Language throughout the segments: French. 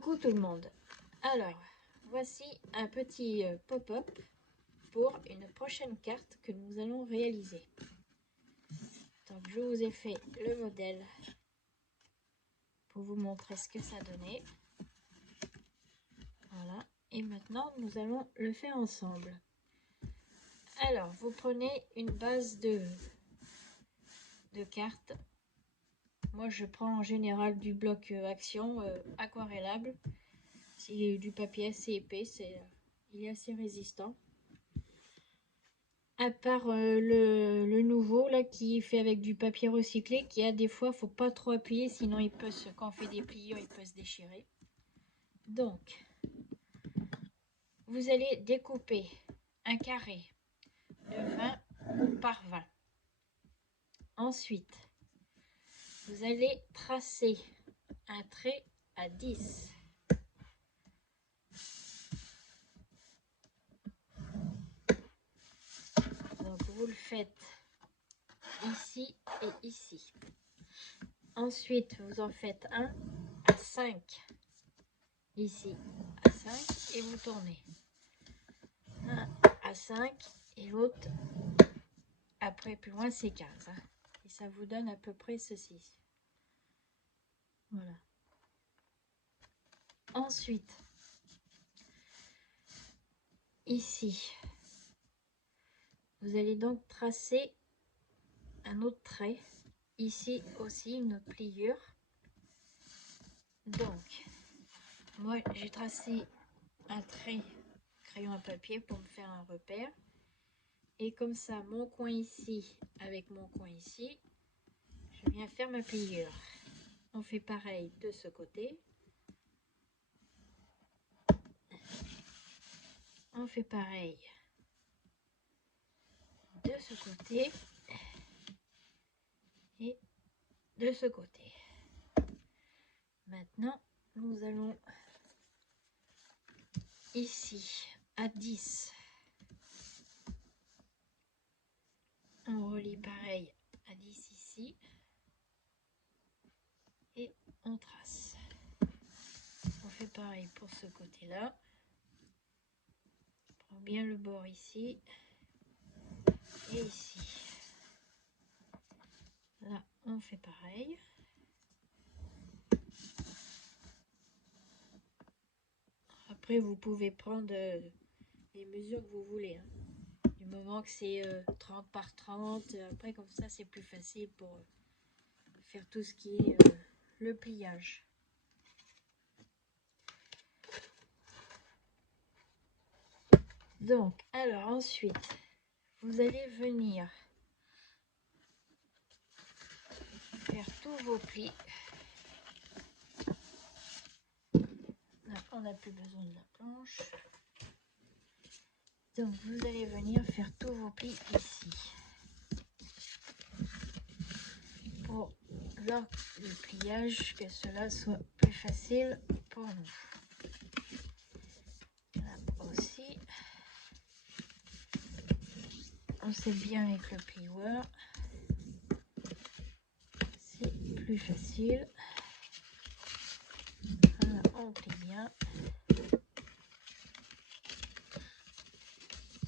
Coucou tout le monde. Alors, voici un petit pop-up pour une prochaine carte que nous allons réaliser. Donc, je vous ai fait le modèle pour vous montrer ce que ça donnait. Voilà. Et maintenant, nous allons le faire ensemble. Alors, vous prenez une base de cartes. Moi, je prends en général du bloc action aquarellable. C'est du papier assez épais, il est assez résistant. À part le nouveau là qui fait avec du papier recyclé, qui a des fois, faut pas trop appuyer, sinon il peut quand on fait des pliures, il peut se déchirer. Donc, vous allez découper un carré de 20 par 20. Ensuite, vous allez tracer un trait à 10. Donc, vous le faites ici et ici. Ensuite, vous en faites un à 5. Ici à 5 et vous tournez. 1 à 5 et l'autre après plus loin c'est 15. Et ça vous donne à peu près ceci. Voilà. Ensuite, ici, vous allez donc tracer un autre trait. Ici aussi une autre pliure. Donc, moi j'ai tracé un trait crayon à papier pour me faire un repère. Et comme ça, mon coin ici avec mon coin ici, je viens faire ma pliure. On fait pareil de ce côté. On fait pareil de ce côté et de ce côté. Maintenant, nous allons ici à 10. On relie pareil à 10 ici et on trace. On fait pareil pour ce côté-là. On prend bien le bord ici et ici. Là, on fait pareil. Après, vous pouvez prendre les mesures que vous voulez. Hein. Du moment que c'est 30 par 30, après comme ça, c'est plus facile pour faire tout ce qui est le pliage. Donc, alors ensuite, vous allez venir faire tous vos plis. Là, on n'a plus besoin de la planche. Donc, vous allez venir faire tous vos plis ici. Pour lors du pliage, que cela soit plus facile pour nous. Là aussi. On sait bien avec le plieur. C'est plus facile. Voilà, on plie bien.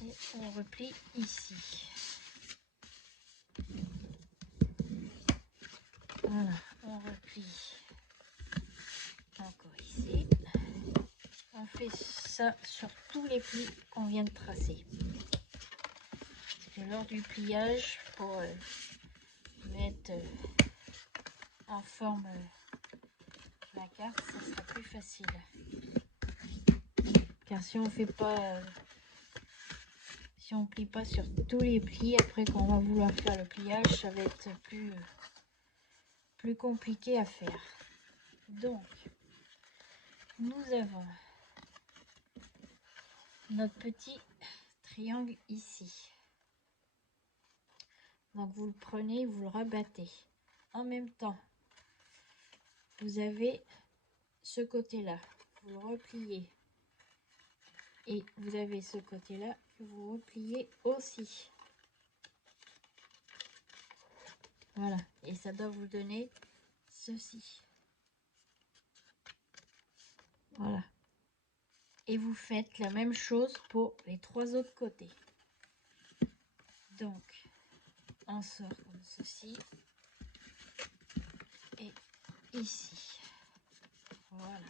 Et on replie ici. Voilà, on replie encore ici. On fait ça sur tous les plis qu'on vient de tracer. Parce que lors du pliage, pour mettre en forme la carte, ça sera plus facile. Car si on fait pas, si on plie pas sur tous les plis, après quand on va vouloir faire le pliage, ça va être plus compliqué à faire. Donc, nous avons notre petit triangle ici. Donc vous le prenez, vous le rabattez. En même temps, vous avez ce côté-là, vous le repliez. Et vous avez ce côté-là que vous repliez aussi. Voilà, et ça doit vous donner ceci. Voilà. Et vous faites la même chose pour les 3 autres côtés. Donc, on sort comme ceci. Et ici. Voilà.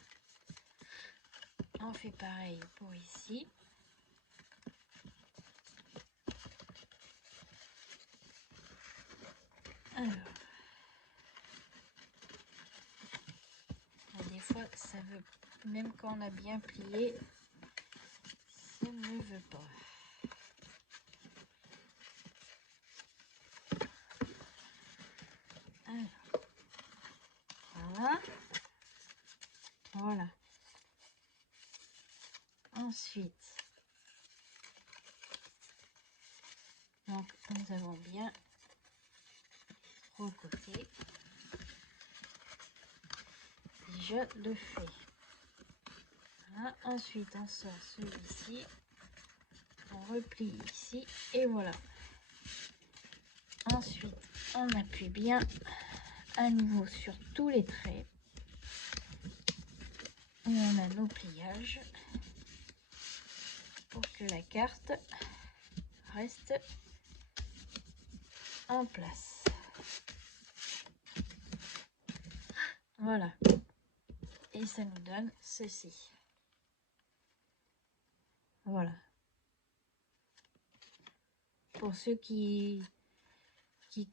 On fait pareil pour ici. Alors, des fois, ça veut, même quand on a bien plié, ça ne veut pas. Alors, voilà. Voilà. Ensuite, donc nous avons bien recoté. Je le fais. Voilà. Ensuite, on sort celui-ci. On replie ici et voilà. Ensuite, on appuie bien à nouveau sur tous les traits. Et on a nos pliages pour que la carte reste en place. Voilà. Et ça nous donne ceci. Voilà. Pour ceux qui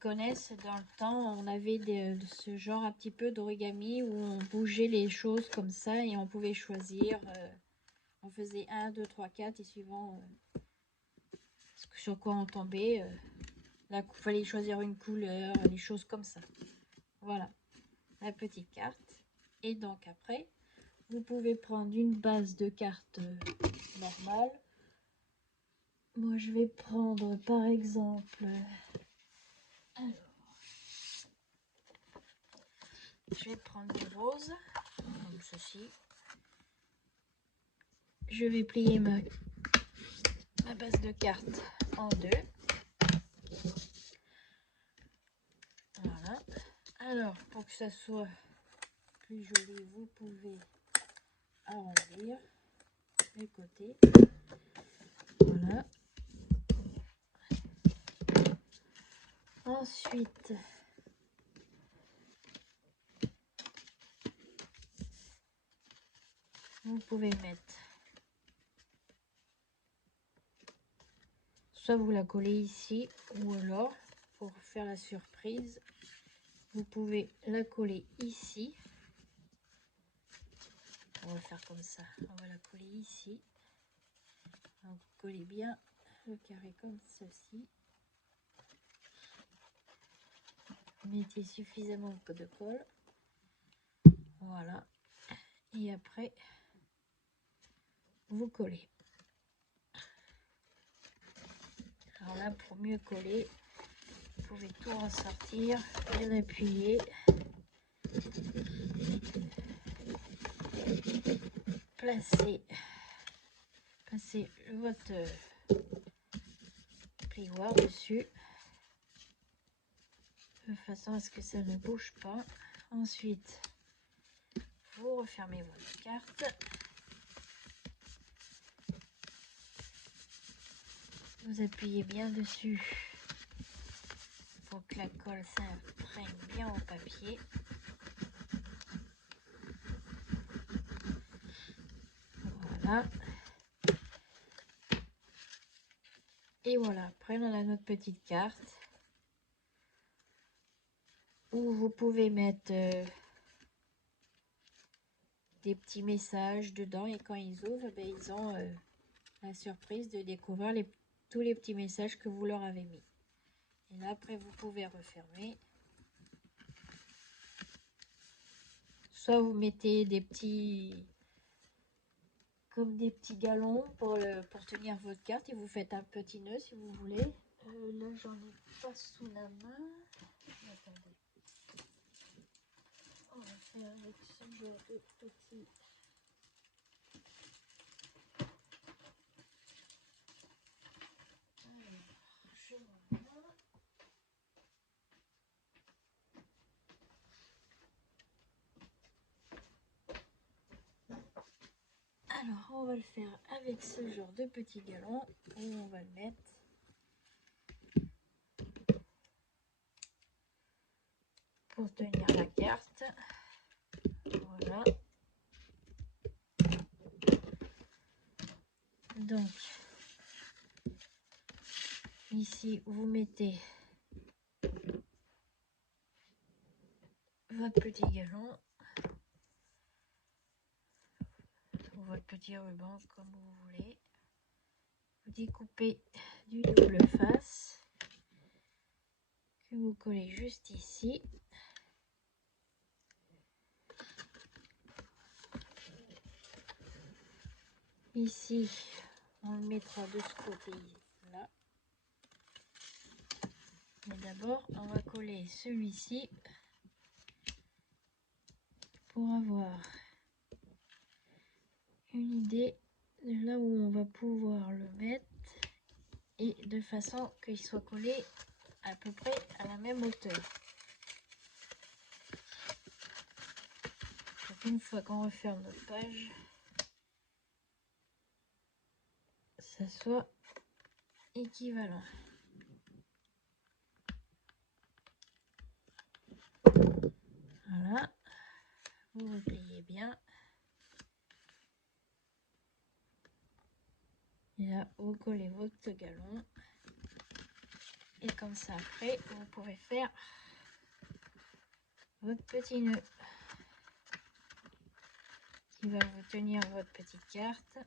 connaissent, dans le temps, on avait de ce genre un petit peu d'origami où on bougeait les choses comme ça et on pouvait choisir. On faisait 1, 2, 3, 4 et suivant sur quoi on tombait. Là, il fallait choisir une couleur, les choses comme ça. Voilà, la petite carte. Et donc après, vous pouvez prendre une base de carte normale. Moi, je vais prendre par exemple... Alors, je vais prendre du rose, comme ceci. Je vais plier ma base de carte en 2. Voilà. Alors, pour que ça soit plus joli, vous pouvez arrondir les côtés. Voilà. Ensuite, vous pouvez mettre, soit vous la collez ici, ou alors, pour faire la surprise, vous pouvez la coller ici. On va faire comme ça. On va la coller ici. Donc, vous collez bien le carré comme ceci. Mettez suffisamment de colle. Voilà. Et après, vous collez. Alors là, pour mieux coller, vous pouvez tout ressortir, bien appuyer. Placez votre plioir dessus de façon à ce que ça ne bouge pas. Ensuite, vous refermez votre carte. Vous appuyez bien dessus pour que la colle s'imprègne bien au papier. Voilà. Et voilà, après on a notre petite carte où vous pouvez mettre des petits messages dedans et quand ils ouvrent, ben, ils ont la surprise de découvrir tous les petits messages que vous leur avez mis. Et là après vous pouvez refermer. Soit vous mettez des petits, comme des petits galons pour tenir votre carte et vous faites un petit nœud si vous voulez. Là j'en ai pas sous la main. Attendez. On va faire avec ce genre de petit. Alors, on va le faire avec ce genre de petit galon où on va le mettre pour tenir la carte. Voilà. Donc, ici, vous mettez votre petit galon ou votre petit ruban, comme vous voulez. Vous découpez du double face que vous collez juste ici. Ici, on le mettra de ce côté-là. Mais d'abord, on va coller celui-ci pour avoir une idée de là où on va pouvoir le mettre et de façon qu'il soit collé à peu près à la même hauteur. Donc une fois qu'on referme notre page, ça soit équivalent. Voilà, vous repliez bien. Et là, vous collez votre galon. Et comme ça, après, vous pourrez faire votre petit nœud qui va vous tenir votre petite carte.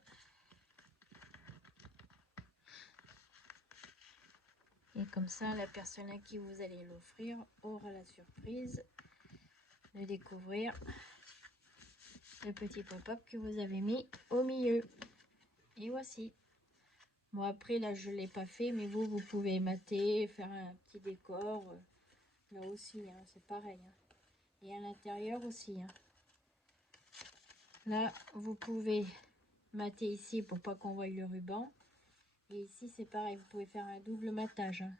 Et comme ça, la personne à qui vous allez l'offrir aura la surprise de découvrir le petit pop-up que vous avez mis au milieu. Et voici. Bon, après, là, je ne l'ai pas fait, mais vous pouvez mater, faire un petit décor. Là aussi, hein, c'est pareil. Hein. Et à l'intérieur aussi. Hein. Là, vous pouvez mater ici pour pas qu'on voie le ruban. Et ici, c'est pareil. Vous pouvez faire un double matage. Hein.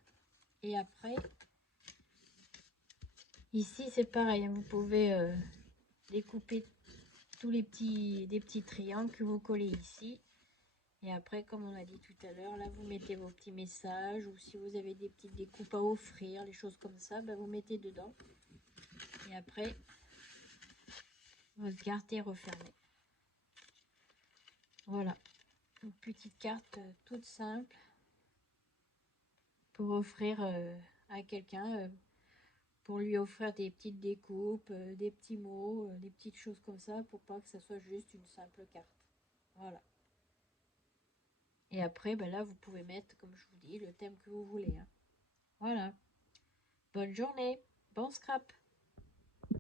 Et après, ici, c'est pareil. Hein, vous pouvez découper tous des petits triangles que vous collez ici. Et après, comme on a dit tout à l'heure, là, vous mettez vos petits messages. Ou si vous avez des petites découpes à offrir, les choses comme ça, ben, vous mettez dedans. Et après, votre carte est refermée. Voilà. Une petite carte toute simple pour offrir à quelqu'un, pour lui offrir des petites découpes, des petits mots, des petites choses comme ça, pour pas que ça soit juste une simple carte. Voilà. Et après, ben là, vous pouvez mettre, comme je vous dis, le thème que vous voulez. Hein. Voilà. Bonne journée. Bon scrap.